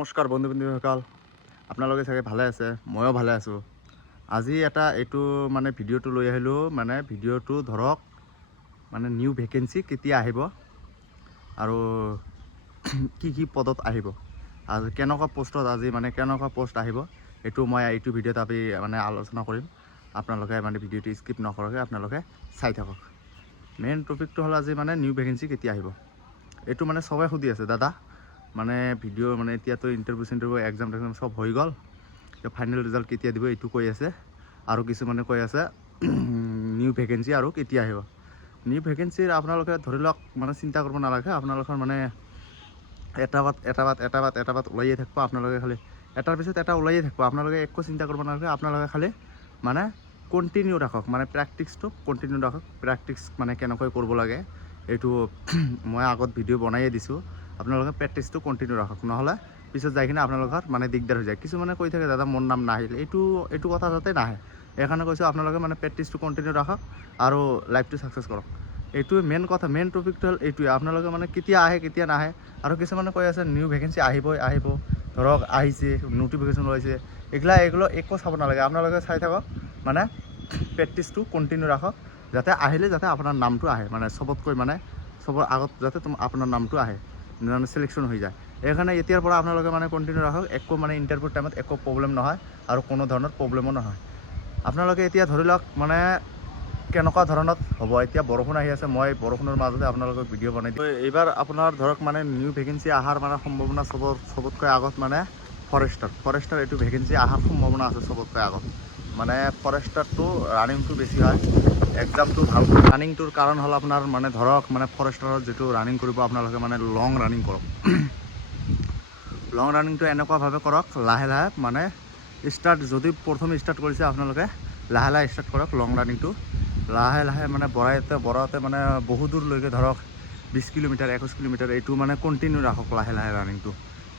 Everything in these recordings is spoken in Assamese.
নমস্কাৰ বন্ধুসকল, আপোনালোকে চাগে ভালে আছে, ময়ো ভালে আছোঁ। আজি এইটো ভিডিঅ'টো লৈ আহিলোঁ। ভিডিঅ'টো ধৰক নিউ ভেকেঞ্চি কেতিয়া আহিব আৰু কি পদত আহিব আৰু কেনেকুৱা পোষ্টত আজি কেনেকুৱা পোষ্ট আহিব, এইটো মই এইটো ভিডিঅ'ত আলোচনা কৰিম। আপোনালোকে ভিডিঅ'টো স্কিপ নকৰাকৈ আপোনালোকে চাই থাকক। মেইন টপিকটো হ'ল আজি নিউ ভেকেঞ্চি কেতিয়া আহিব। এইটো সবে সুধি আছে, দাদা ভিডিঅ' এতিয়াতো ইণ্টাৰভিউ এক্সাম সব হৈ গ'ল, ফাইনেল ৰিজাল্ট কেতিয়া দিব এইটো কৈ আছে। আৰু কিছুমানে কৈ আছে নিউ ভেকেঞ্চি আৰু কেতিয়া আহিব। নিউ ভেকেঞ্চিৰ আপোনালোকে ধৰি লওক চিন্তা কৰিব নালাগে। আপোনালোকৰ এটা বাট ওলাইয়ে থাকিব। আপোনালোকে খালি এটাৰ পিছত এটা ওলাইয়ে থাকিব। আপোনালোকে একো চিন্তা কৰিব নালাগে। আপোনালোকে খালি কণ্টিনিউ ৰাখক, প্ৰেক্টিচটো কণ্টিনিউ ৰাখক। প্ৰেক্টিচ কেনেকৈ কৰিব লাগে এইটো মই আগত ভিডিঅ' বনাইয়ে দিছোঁ। আপোনালোকে প্ৰেক্টিচটো কণ্টিনিউ ৰাখক, নহ'লে পিছত যাই কিনে আপোনালোকৰ দিগদাৰ হৈ যায়। কিছুমানে কৈ থাকে দাদা মোৰ নাম নাহিল, এইটো কথা যাতে নাহে। সেইকাৰণে কৈছোঁ আপোনালোকে প্ৰেক্টিচটো কণ্টিনিউ ৰাখক আৰু লাইফটো ছাকচেছ কৰক। এইটোৱে মেইন কথা। মেইন টপিকটো হ'ল এইটোৱে, আপোনালোকে কেতিয়া আহে কেতিয়া নাহে। আৰু কিছুমানে কৈ আছে নিউ ভেকেঞ্চি আহিব ধৰক আহিছে, নটিফিকেশ্যন ওলাইছে, এগুলো একো চাব নালাগে। আপোনালোকে চাই থাকক, প্ৰেক্টিচটো কণ্টিনিউ ৰাখক, যাতে আহিলে যাতে আপোনাৰ নামটো আহে, চবতকৈ চবৰ আগত যাতে আপোনাৰ নামটো আহে, চিলেকশ্যন হৈ যায়। এইকাৰণে এতিয়াৰ পৰা আপোনালোকে কণ্টিনিউ ৰাখক। একো ইণ্টাৰভিউ টাইমত একো প্ৰব্লেম নহয় আৰু কোনো ধৰণৰ প্ৰব্লেমো নহয়। আপোনালোকে এতিয়া ধৰি লওক কেনেকুৱা ধৰণত হ'ব। এতিয়া বৰষুণ আহি আছে, মই বৰষুণৰ মাজতে আপোনালোকক ভিডিঅ' বনাই দিওঁ। এইবাৰ আপোনাৰ ধৰক নিউ ভেকেঞ্চি অহাৰ সম্ভাৱনা চবতকৈ আগত ফৰেষ্টাৰ এইটো ভেকেঞ্চি অহাৰ সম্ভাৱনা আছে চবতকৈ আগত। ফৰেষ্টাৰটো ৰানিংটো বেছি হয়, এক্সামটো ভাল। ৰানিংটোৰ কাৰণ হ'ল আপোনাৰ ধৰক ফৰেষ্টাৰত যিটো ৰানিং কৰিব আপোনালোকে লং ৰানিং কৰক। লং ৰানিংটো এনেকুৱাভাৱে কৰক, লাহে লাহে যদি প্ৰথম ষ্টাৰ্ট কৰিছে আপোনালোকে লাহে লাহে ষ্টাৰ্ট কৰক। লং ৰানিংটো লাহে লাহে বঢ়াওঁতে বহু দূৰলৈকে ধৰক 20 কিলোমিটাৰ 21 কিলোমিটাৰ এইটো কণ্টিনিউ ৰাখক লাহে লাহে ৰানিংটো।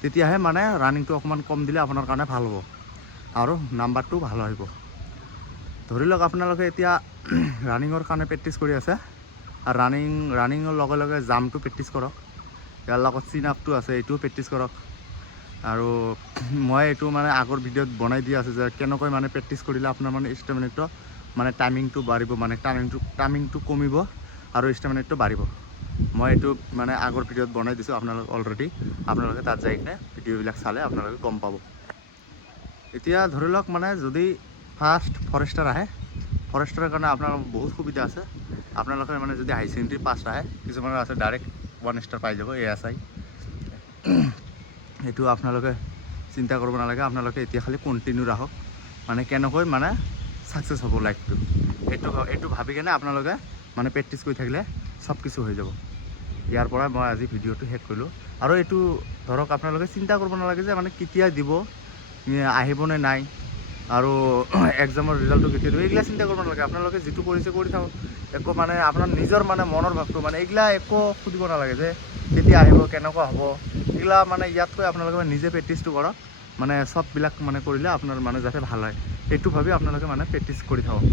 তেতিয়াহে ৰানিংটো অকণমান কম দিলে আপোনাৰ কাৰণে ভাল হ'ব আৰু নাম্বাৰটো ভাল আহিব। ধৰি লওক আপোনালোকে এতিয়া ৰানিঙৰ কাৰণে প্ৰেক্টিচ কৰি আছে, আৰু ৰানিঙৰ লগে লগে জাম্পটো প্ৰেক্টিচ কৰক। ইয়াৰ লগত চিন আপটো আছে, এইটোও প্ৰেক্টিচ কৰক। আৰু মই এইটো আগৰ ভিডিঅ'ত বনাই দিয়া আছে যে কেনেকৈ প্ৰেক্টিচ কৰিলে আপোনাৰ ষ্টেমিনাটো টাইমিংটো বাঢ়িব, টাইমিংটো কমিব আৰু ষ্টেমিনাটো বাঢ়িব। মই এইটো আগৰ ভিডিঅ'ত বনাই দিছোঁ আপোনালোক অলৰেডি। আপোনালোকে তাত যাই কিনে ভিডিঅ'বিলাক চালে আপোনালোকে গম পাব। এতিয়া ধৰি লওক যদি ফাৰ্ষ্ট ফৰেষ্টাৰ আহে, ফৰেষ্টাৰৰ কাৰণে আপোনাৰ বহুত সুবিধা আছে। আপোনালোকে যদি হাই ছেকেণ্ডেৰী পাছ আহে, কিছুমানৰ আছে ডাইৰেক্ট 1 ষ্টাৰ পাই যাব ASI। এইটো আপোনালোকে চিন্তা কৰিব নালাগে। আপোনালোকে এতিয়া খালি কণ্টিনিউ ৰাখক, কেনেকৈ ছাকচেছ হ'ব লাইফটো, এইটো ভাবি কিনে আপোনালোকে প্ৰেক্টিচ কৰি থাকিলে চব কিছু হৈ যাব। ইয়াৰ পৰা মই আজি ভিডিঅ'টো শেষ কৰিলোঁ। আৰু এইটো ধৰক আপোনালোকে চিন্তা কৰিব নালাগে যে কেতিয়া দিব, আহিবনে নাই, আৰু এক্সামৰ ৰিজাল্টটো কেতিয়া দিব, এইগিলা চিন্তা কৰিব নালাগে। আপোনালোকে যিটো কৰিছে কৰি থাকক। একো আপোনাৰ নিজৰ মনৰ ভাৱটো এইগিলা একো সুধিব নালাগে যে কেতিয়া আহিব কেনেকুৱা হ'ব। এইগিলা ইয়াতকৈ আপোনালোকে নিজে প্ৰেক্টিচটো কৰক। চববিলাক কৰিলে আপোনাৰ যাতে ভাল হয়, সেইটো ভাবি আপোনালোকে প্ৰেক্টিচ কৰি থাকক।